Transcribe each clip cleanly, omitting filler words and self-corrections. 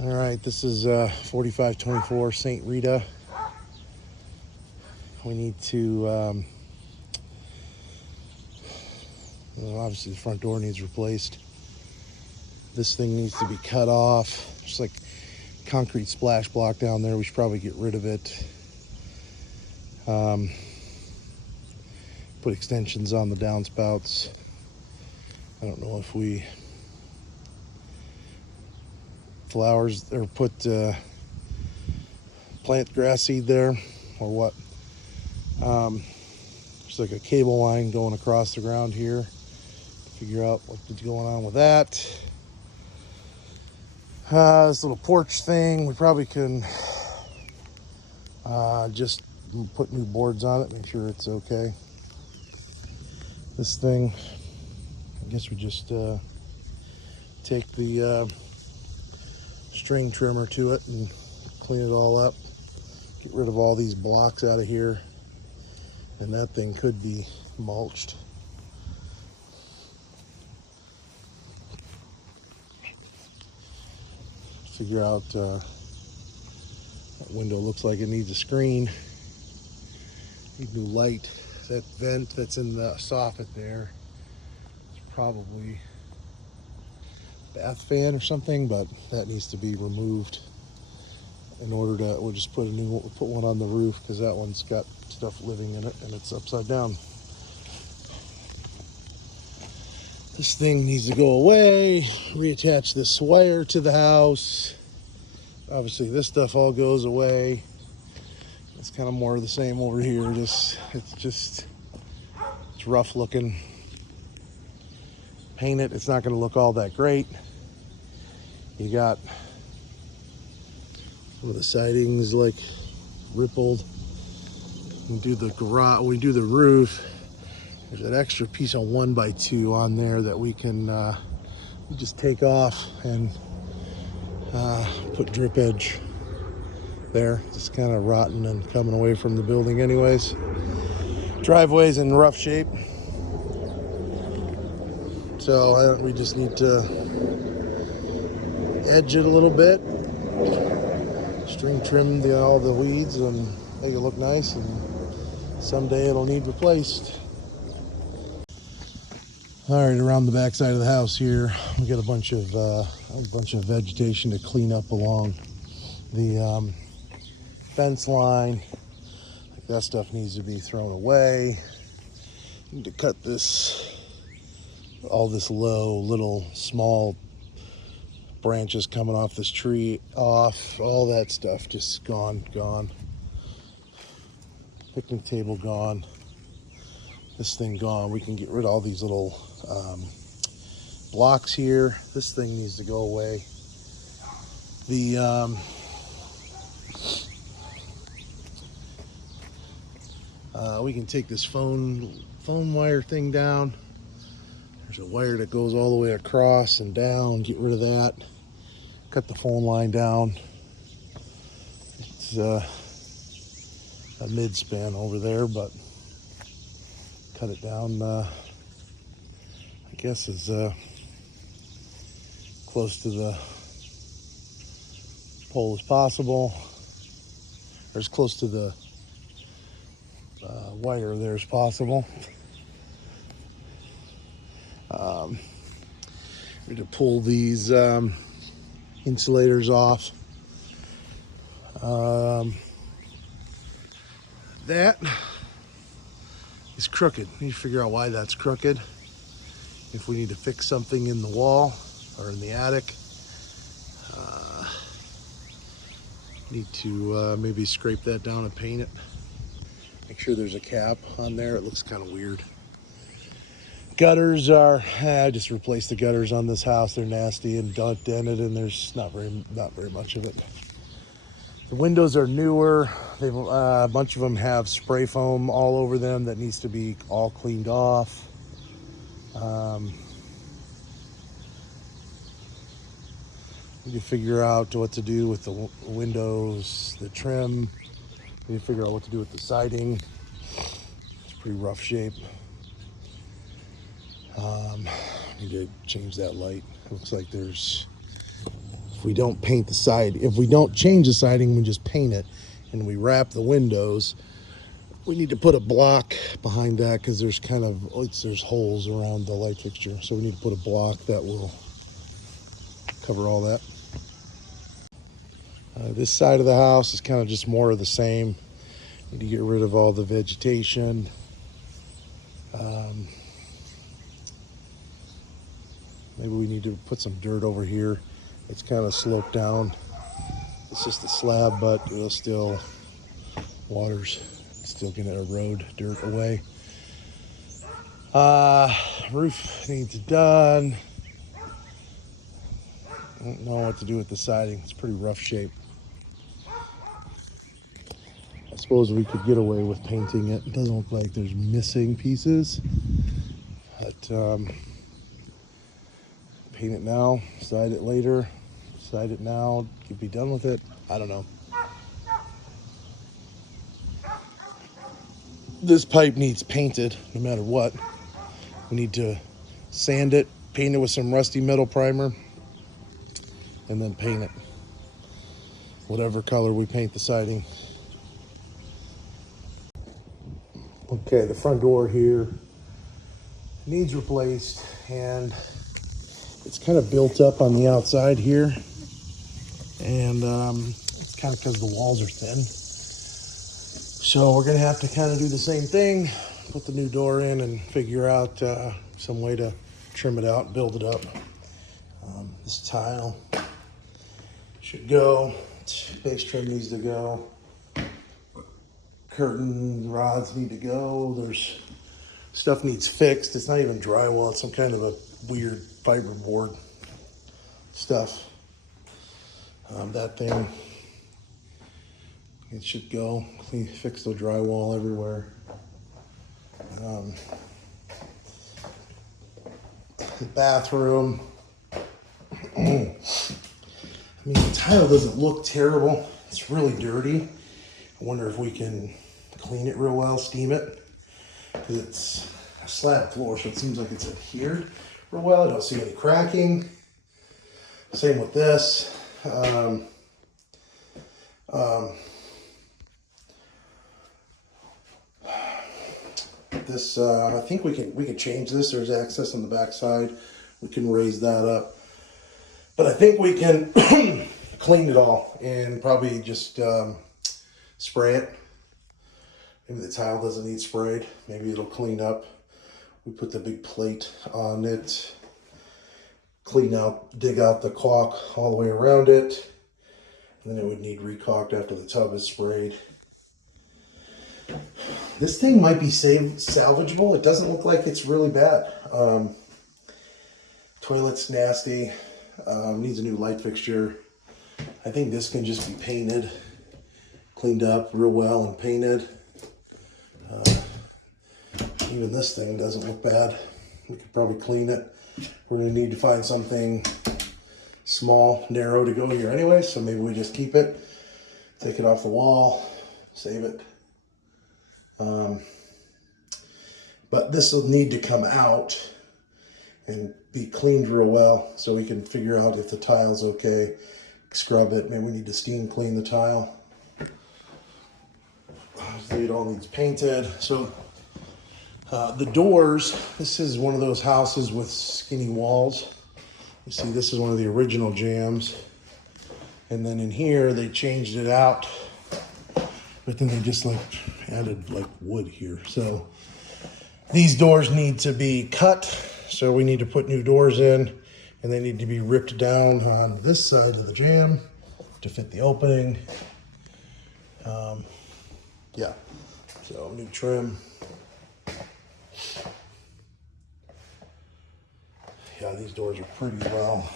All right, this is 4524 St. Rita. We need to, obviously the front door needs replaced. This thing needs to be cut off. Just like concrete splash block down there. We should probably get rid of it. Put extensions on the downspouts. I don't know if we flowers or put plant grass seed there or what. There's like a cable line going across the ground here. Figure out what's going on with that. This little porch thing, we probably can just put new boards on it, make sure it's okay. This thing, I guess we just take the string trimmer to it and clean it all up. Get rid of all these blocks out of here. And that thing could be mulched. Figure out that window looks like it needs a screen. Need new light. That vent that's in the soffit there is probably a bath fan or something, but that needs to be removed. In order to, we'll just put one on the roof because that one's got stuff living in it and it's upside down. This thing needs to go away. Reattach this wire to the house. Obviously this stuff all goes away. It's kind of more of the same over here. It's rough looking. Paint it, it's not going to look all that great. You got some of the sidings like rippled. We do the garage, we do the roof. There's an extra piece of 1x2 on there that we can just take off and put drip edge there. Just kind of rotten and coming away from the building anyways. Driveway's in rough shape. So we just need to edge it a little bit. String trim all the weeds and make it look nice, and someday it'll need replaced. All right, around the back side of the house here, we got a bunch of vegetation to clean up along the fence line. That stuff needs to be thrown away. Need to cut all this low, little, small branches coming off this tree off. All that stuff just gone. Picnic table gone. This thing gone. We can get rid of all these little blocks here. This thing needs to go away. We can take this phone wire thing down. There's a wire that goes all the way across and down. Get rid of that. Cut the phone line down. It's a mid-span over there, but cut it down, I guess, as close to the pole as possible, or as close to the wire there as possible. We need to pull these insulators off. That is crooked. We need to figure out why that's crooked. If we need to fix something in the wall or in the attic, need to maybe scrape that down and paint it. Make sure there's a cap on there. It looks kind of weird. Gutters are, I just replaced the gutters on this house. They're nasty and dented, and there's not very much of it. The windows are newer. They've a bunch of them have spray foam all over them that needs to be all cleaned off. Need to figure out what to do with the windows, the trim. Need to figure out what to do with the siding. It's pretty rough shape. Need to change that light. Looks like there's if we don't paint the side, if we don't change the siding, we just paint it and we wrap the windows, we need to put a block behind that because there's kind of, there's holes around the light fixture. So we need to put a block that will cover all that. This side of the house is kind of just more of the same. Need to get rid of all the vegetation. Maybe we need to put some dirt over here. It's kind of sloped down. It's just a slab, but it'll still, water's still gonna erode dirt away. Roof needs done. I don't know what to do with the siding. It's pretty rough shape. I suppose we could get away with painting it. It doesn't look like there's missing pieces, but paint it now, side it later, side it now, could be done with it. I don't know. This pipe needs painted no matter what. We need to sand it, paint it with some rusty metal primer, and then paint it whatever color we paint the siding. Okay, the front door here needs replaced, and it's kind of built up on the outside here, and it's kind of because the walls are thin. So we're gonna have to kind of do the same thing, put the new door in and figure out some way to trim it out, build it up. This tile should go, base trim needs to go, curtain rods need to go, there's stuff needs fixed. It's not even drywall, it's some kind of a weird fiberboard stuff. That thing, it should go. Fix the drywall everywhere. The bathroom. I mean, the tile doesn't look terrible. It's really dirty. I wonder if we can clean it real well, steam it, because it's a slab floor, so it seems like it's adhered real well. I don't see any cracking. Same with this. I think we can change this. There's access on the back side. We can raise that up, but I think we can clean it all and probably just spray it. Maybe the tile doesn't need sprayed. Maybe it'll clean up. We put the big plate on it, clean out, dig out the caulk all the way around it, and then it would need recaulked after the tub is sprayed. This thing might be salvageable. It doesn't look like it's really bad. Toilet's nasty. Needs a new light fixture. I think this can just be painted, cleaned up real well and painted. Even this thing doesn't look bad. We could probably clean it. We're gonna need to find something small, narrow to go here anyway, so maybe we just keep it, take it off the wall, save it. But this will need to come out and be cleaned real well so we can figure out if the tile's okay, scrub it. Maybe we need to steam clean the tile. It all needs painted. So the doors, this is one of those houses with skinny walls. You see, this is one of the original jambs. And then in here, they changed it out, but then they just like added like wood here. So these doors need to be cut. So we need to put new doors in, and they need to be ripped down on this side of the jamb to fit the opening. Yeah, so new trim. Yeah, these doors are pretty well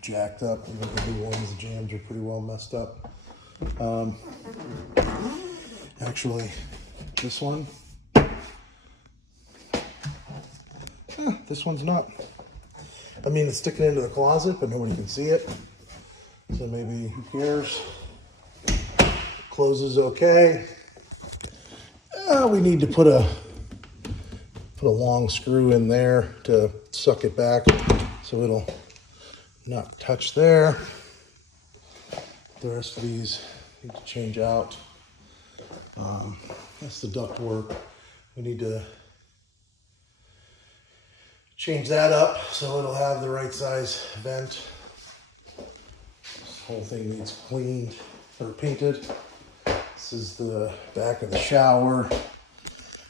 jacked up. Even the new ones, the jambs are pretty well messed up. Actually, this one, this one's not. I mean, it's sticking into the closet, but nobody can see it. So maybe, who cares? Closes okay. We need to put a long screw in there to suck it back so it'll not touch there. The rest of these need to change out. That's the ductwork. We need to change that up so it'll have the right size vent. This whole thing needs cleaned or painted. This is the back of the shower.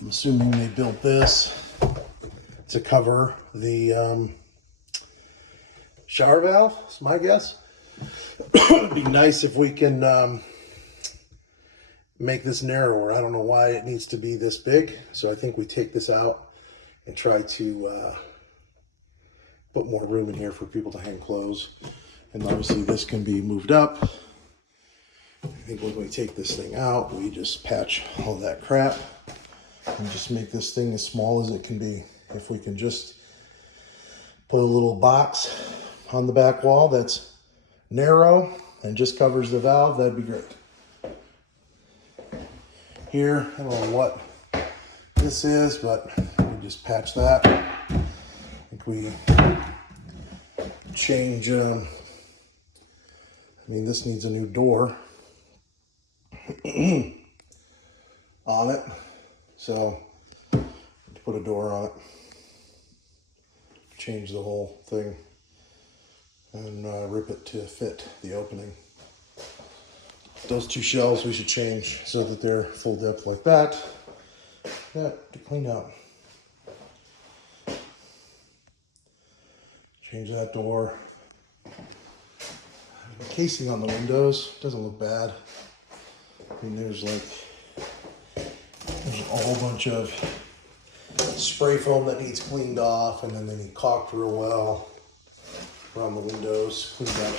I'm assuming they built this to cover the shower valve, is my guess. It'd be nice if we can make this narrower. I don't know why it needs to be this big, so I think we take this out and try to put more room in here for people to hang clothes. And obviously this can be moved up. I think when we take this thing out, we just patch all that crap and just make this thing as small as it can be. If we can just put a little box on the back wall that's narrow and just covers the valve, that'd be great. Here, I don't know what this is, but we just patch that. I think we change, I mean, this needs a new door on it, so put a door on it, change the whole thing, and rip it to fit the opening. Those two shelves we should change so that they're full depth like that. That to clean out. Change that door. The casing on the windows doesn't look bad. I mean, there's a whole bunch of spray foam that needs cleaned off, and then they need caulked real well around the windows, cleaned up.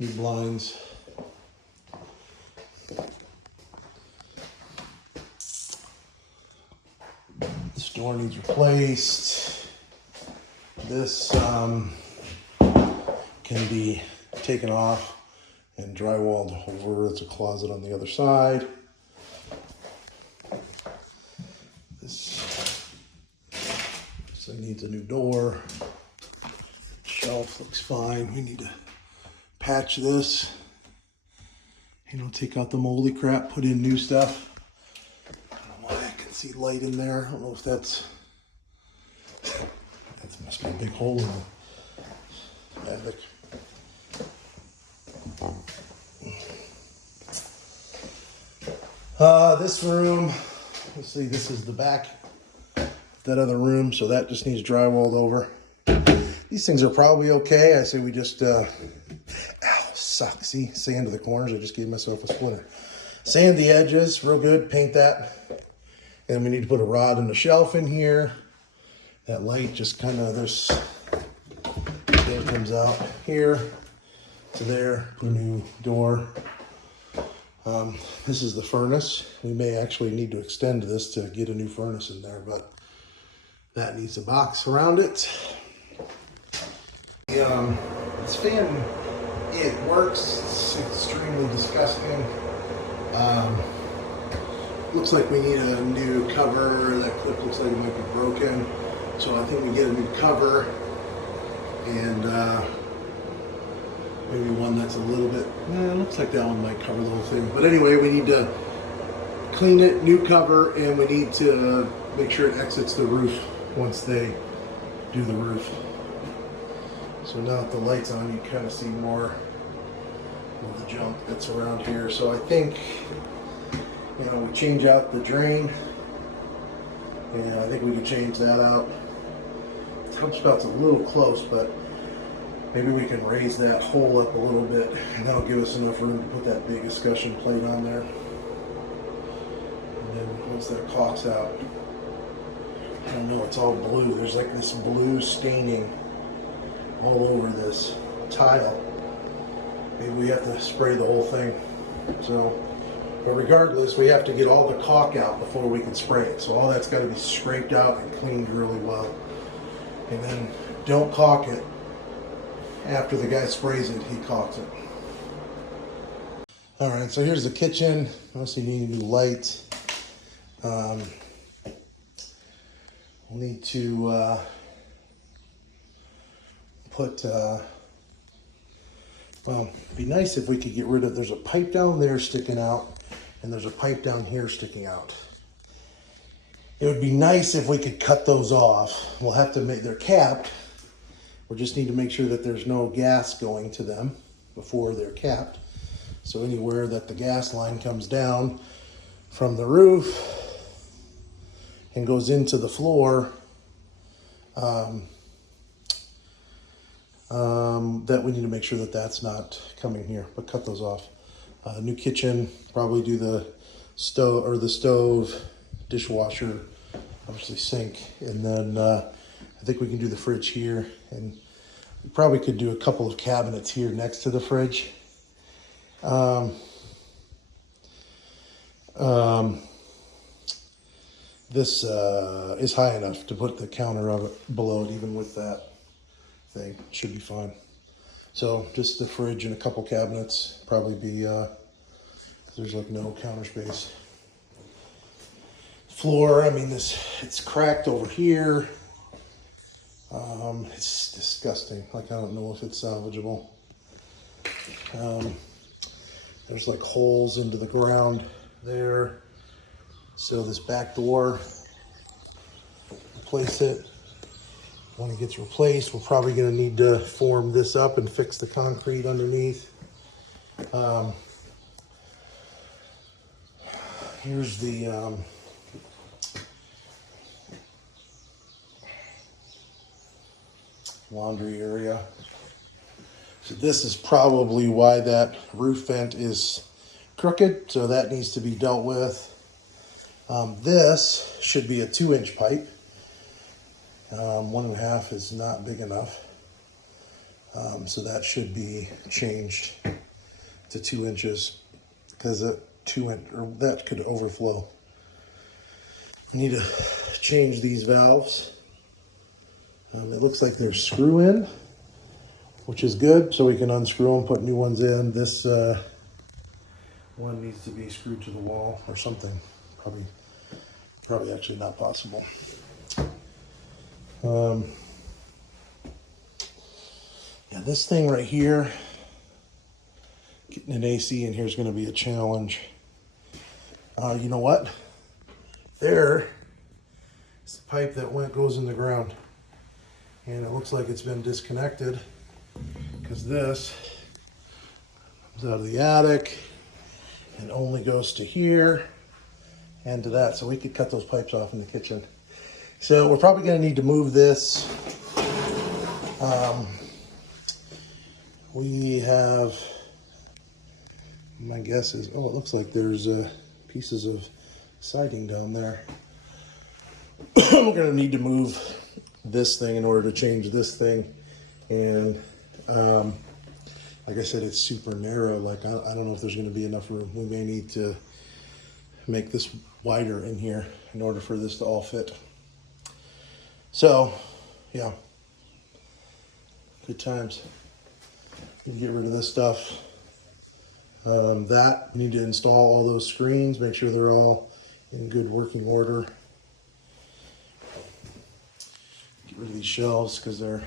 New blinds. This door needs replaced. This can be taken off and drywalled over. It's a closet on the other side. This needs a new door. Shelf looks fine. We need to patch this. Take out the moldy crap, put in new stuff. I don't know why I can see light in there. I don't know if that must be a big hole in the attic. This room, let's see, this is the back of that other room, so that just needs drywalled over. These things are probably okay. I say we just, ow, suck. See, sand to the corners. I just gave myself a splinter. Sand the edges, real good, paint that. And we need to put a rod and a shelf in here. That light just kind of, there's, it comes out here to there, put a new door. This is the furnace. We may actually need to extend this to get a new furnace in there, but that needs a box around it. This fan, it works. It's extremely disgusting. Looks like we need a new cover. That clip looks like it might be broken. So I think we get a new cover and maybe one that's a little bit, it looks like that one might cover the whole thing. But anyway, we need to clean it, new cover, and we need to make sure it exits the roof once they do the roof. So now that the light's on, you kind of see more of the junk that's around here. So I think, we change out the drain, and I think we can change that out. The pump spout's a little close, but maybe we can raise that hole up a little bit, and that'll give us enough room to put that big escutcheon plate on there. And then once that caulk's out, I don't know, it's all blue. There's like this blue staining all over this tile. Maybe we have to spray the whole thing. But regardless, we have to get all the caulk out before we can spray it. So all that's got to be scraped out and cleaned really well. And then don't caulk it. After the guy sprays it, he caulks it. All right, so here's the kitchen. Obviously, you need a new light. We'll need to put Well, it'd be nice if we could get rid of, there's a pipe down there sticking out, and there's a pipe down here sticking out. It would be nice if we could cut those off. We'll have to make, they're capped. We just need to make sure that there's no gas going to them before they're capped. So anywhere that the gas line comes down from the roof and goes into the floor, that we need to make sure that that's not coming here, but cut those off. New kitchen, probably do the stove, or the stove, dishwasher, obviously sink, and then I think we can do the fridge here, and we probably could do a couple of cabinets here next to the fridge. This is high enough to put the counter of it below it, even with that thing. Should be fine. So just the fridge and a couple cabinets, probably be, there's like no counter space. Floor, I mean, it's cracked over here. It's disgusting. Like, I don't know if it's salvageable. There's like holes into the ground there. So this back door, replace it. When it gets replaced, we're probably going to need to form this up and fix the concrete underneath. Here's the laundry area. So this is probably why that roof vent is crooked, so that needs to be dealt with. This should be a 2-inch pipe. 1.5 is not big enough. So that should be changed to 2 inches, because a 2-inch, or that could overflow. We need to change these valves. It looks like they're screw in, which is good, so we can unscrew them, put new ones in. This one needs to be screwed to the wall or something. Probably actually not possible. Yeah, this thing right here, getting an AC in here is going to be a challenge. You know what? There is the pipe that goes in the ground, and it looks like it's been disconnected, because this comes out of the attic and only goes to here and to that. So we could cut those pipes off in the kitchen. So we're probably going to need to move this. We have, my guess is, oh, it looks like there's pieces of siding down there. We're going to need to move this thing in order to change this thing. And like I said, it's super narrow. Like, I don't know if there's going to be enough room. We may need to make this wider in here in order for this to all fit. So, yeah, good times. Need to get rid of this stuff. We need to install all those screens, make sure they're all in good working order. Get rid of these shelves because they're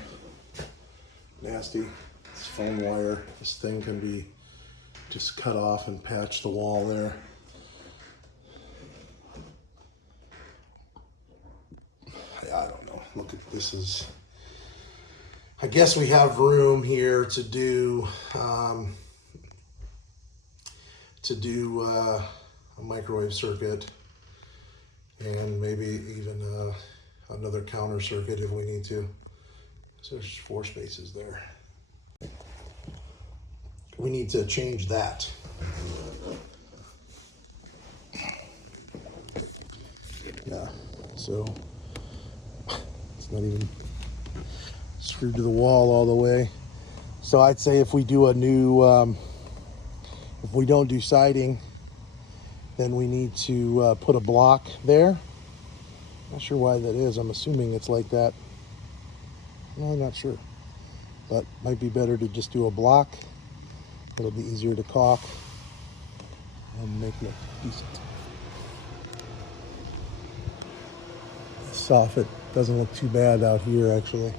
nasty. This foam wire, this thing can be just cut off and patch the wall there. I don't know. Look at this is. I guess we have room here to do a microwave circuit, and maybe even another counter circuit if we need to. So there's 4 spaces there. We need to change that. Yeah, so it's not even screwed to the wall all the way. So I'd say if we do a new, if we don't do siding, then we need to put a block there. Not sure why that is. I'm assuming it's like that. No, I'm not sure. But might be better to just do a block. It'll be easier to caulk and make it decent. This soffit doesn't look too bad out here, actually.